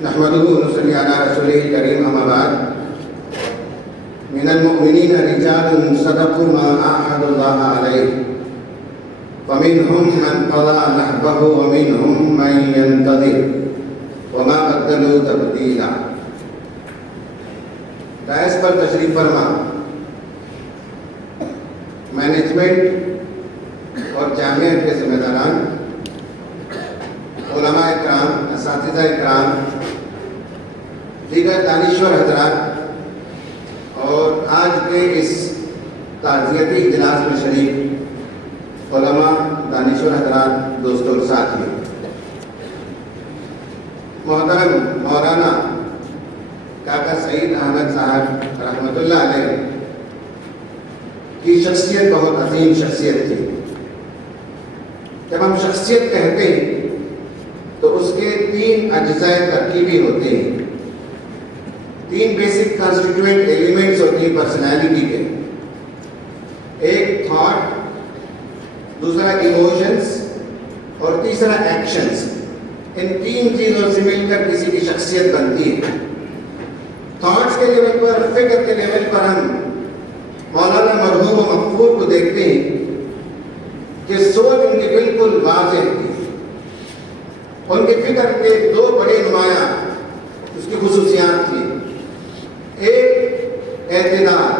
نحمده ونصلي على رسوله الكريم أما بعد من المؤمنين رجال صدقوا ما عاهدوا الله عليه فمنهم من قضى نحبه ومنهم من ينتظر وما بدلوا تبديلا. ڈائس پر تشریف فرما مینجمنٹ اور جامعہ کے ذمہ داران، علماء اکرام، اساتذہ اکرام، دیگر دانشور حضرات اور آج کے اس تعزیتی اجلاس میں شریک علماء، دانشور حضرات، دوستوں اور ساتھیوں، محترم مولانا کاکا سعید احمد صاحب رحمۃ اللہ علیہ کی شخصیت بہت عظیم شخصیت تھی. جب ہم شخصیت کہتے ہیں تو اس کے 3 اجزاء ترکیبی ہوتے ہیں، 3 بیسک کانسٹیٹیوئنٹ ایلیمنٹس ہوتی ہیں پرسنالٹی کے. ایک تھاٹ، دوسرا ایموشنس اور تیسرا ایکشنس. ان 3 چیزوں سے مل کر کسی کی شخصیت بنتی ہے. تھاٹس کے لیول پر، فکر کے لیول پر ہم مولانا مرحوم و مغفور کو دیکھتے ہیں کہ سوچ ان کی بالکل واضح تھی. ان کے فکر کے 2 بڑے نمایاں اس کی خصوصیات تھیں. ایک اعتدال،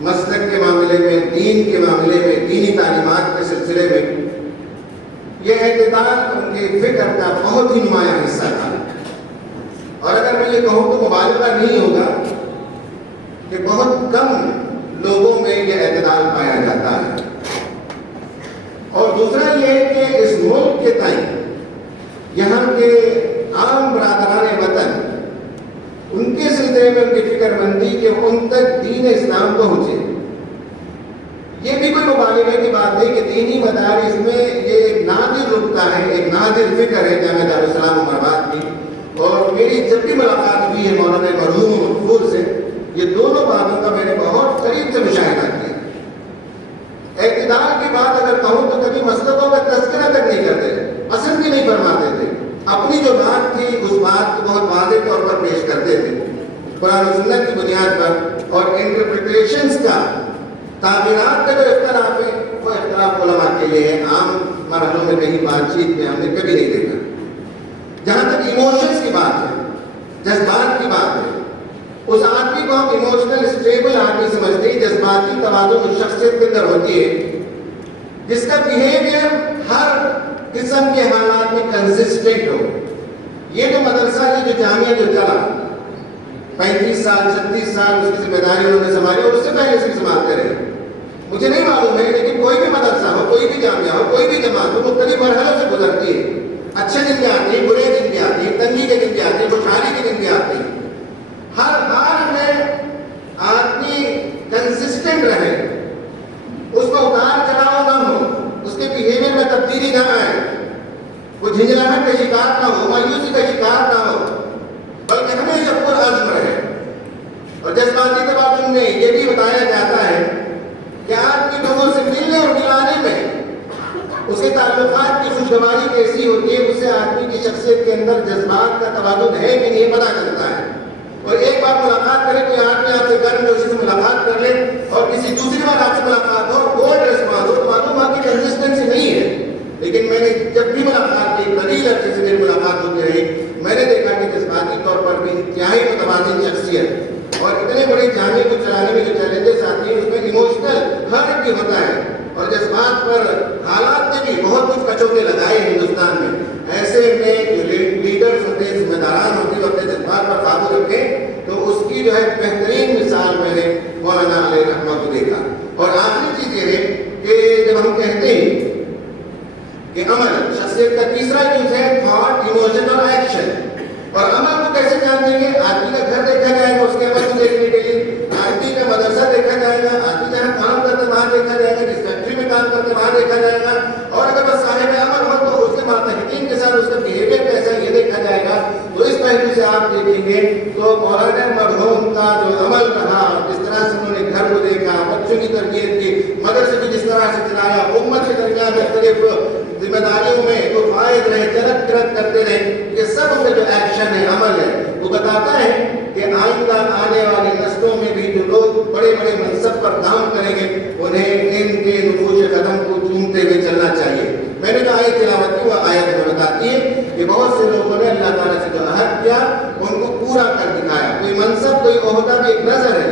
مسلک کے معاملے میں، دین کے معاملے میں، دینی تعلیمات کے سلسلے میں یہ اعتدال ان کے فکر کا بہت ہی نمایاں حصہ تھا. اور اگر میں یہ کہوں تو مبالغہ نہیں ہوگا کہ بہت کم لوگوں میں یہ اعتدال پایا جاتا ہے. اور دوسرا یہ ہے کہ اس ملک کے تئیں یہاں کے عام برادران وطن، ان کے سلسلے میں ان کی فکر مندی کہ ان تک دین اسلام پہنچے. یہ بھی کوئی مبالغے کی بات نہیں کہ دینی مدارس میں یہ ایک نادر رکتا ہے، ایک نادر فکر ہے جامعہ دارالسلام عمر آباد کی. اور میری جب بھی ملاقات ہوئی ہے مولانا مرحوم مغفور سے، یہ دونوں باتوں کا میں نے بہت قریب سے مشاہدہ کیا. اعتدال کی بات اگر کہوں تو کبھی مسلکوں کا تذکرہ تک نہیں کرتے، پسند بھی نہیں فرماتے تھے. اپنی جو بات تھی اس بات کو بہت واضح طور پر پیش کرتے تھے قرآن و سنت کی بنیاد پر. اور انٹرپریٹیشنز کا، تعبیرات کا جو اختلاف ہے وہ اختلاف علماء کے لیے ہے. عام مرحلوں میں کہیں بات چیت میں ہم نے کبھی نہیں دیکھا. جہاں تک ایموشنز کی بات ہے، جذبات کی بات ہے، اس آدمی کو ہم ایموشنل اسٹیبل آدمی سمجھتے ہیں. جذباتی توازن اس شخصیت کے اندر ہوتی ہے جس کا بیہیویئر ہر قسم کے حالات میں کنسسٹنٹ ہو. یہ جو مدرسہ، یہ جو جامعہ جو چلا 35 سال 36 سال اس کی ذمہ داری انہوں نے سنبھالی، اور اس سے پہلے اس کی سنبھالتے رہے. مجھے نہیں معلوم ہے لیکن کوئی بھی مدرسہ ہو، کوئی بھی جامعہ ہو، کوئی بھی جماعت ہو، مختلف مرحلوں سے گزرتی ہے. اچھے دن بھی آتے ہیں، برے دن بھی آتے ہیں، تنگی کے دن بھی آتے ہیں، خوشحالی کے دن بھی آتے ہیں. ہر حال میں آدمی کنسسٹنٹ رہے، اس میں اتار چڑھاؤ نہ ہو، اس کے بیہیویئر میں تبدیلی نہ آئے، وہ جھنجھلاہٹ کا شکار نہ ہو، مایوسی کا شکار نہ ہو، بلکہ ہمیشہ پرعزم رہے. اور جذباتی توازن میں یہ بھی بتایا جاتا ہے کہ آدمی لوگوں سے ملنے اور ملانے میں اس کے تعلقات کی خوشگواری کیسی ہوتی ہے، اس سے آدمی کی شخصیت کے اندر جذبات کا توازن ہے کہ نہیں پتہ چلتا ہے. اور ایک بار ملاقات کرے کوئی آدمی آپ سے گرم جوشی سے ملاقات کر لے اور کسی دوسری بار آپ سے ملاقات ہو، کولڈ ریسپانس ہو، تو معلوم آپ کی کنسسٹنسی نہیں ہے. لیکن میں نے جب بھی ملاقات کی، قلیل عرصے سے میری ملاقات ہوتی رہی، میں نے دیکھا کہ جذباتی طور پر بھی انتہائی متوازن شخصیت. اور اتنے بڑے جامعے کو چلانے میں جو چیلنجز آتی ہیں اس میں ایموشنل ہرٹ بھی ہوتا ہے، اور جذبات پر حالات نے بھی بہت کچھ کچوٹے لگائے ہندوستان میں. ایسے میں جو لیڈرز ہوتے ہیں، ذمہ داران ہوتے ہیں، اپنے جذبات پر قابو رکھیں تو اس کی جو ہے بہترین مثال میں نے مولانا علیہ رحمہ کو دیکھا. اور آخری چیز یہ ہے کہ جب ہم کہتے ہیں کہ عمل شخصیت کا تیسرا چیز ہے تھاٹ، ایموشن اور ایکشن. اور عمل کو کیسے جانتے ہیں؟ آدمی کا گھر دیکھا جائے گا اس کے عمل کو دیکھنے کے لیے، آدمی کا مدرسہ دیکھا جائے گا، آدمی جہاں کام کرتے وہاں دیکھا جائے گا، جس فیکٹری میں کام کرتے وہاں دیکھا جائے گا. اور اگر وہ صاحب عمل ہو تو اس کے ماتحتین کے ساتھ اس کا بیہیویئر کیسا ہے یہ دیکھا جائے گا. تو اس پہلو سے آپ دیکھیں گے تو مولانا مرحوم کا جو عمل رہا، جس طرح سے انہوں نے گھر کو دیکھا، بچوں کی تربیت کی، مدرسے کو جس طرح سے چلایا، امت کے درمیان مختلف ذمہ داریوں میں وہ فائد رہے، جلد کرتے رہے، یہ سب ان کا جو ایکشن ہے، عمل ہے، وہ بتاتا ہے کہ آئندہ آنے والی نسلوں میں بھی جو لوگ بڑے بڑے منصب پر کام کریں گے انہیں ان کے نقوش قدم کو چومتے ہوئے چلنا چاہیے۔ میں نے جو آیت تلاوت کی وہ آیت میں بتاتی ہے کہ بہت سے لوگوں نے اللہ تعالیٰ سے جو عہد کیا ان کو پورا کر دکھایا۔ کوئی منصب، کوئی عہدہ بھی ایک نظر ہے،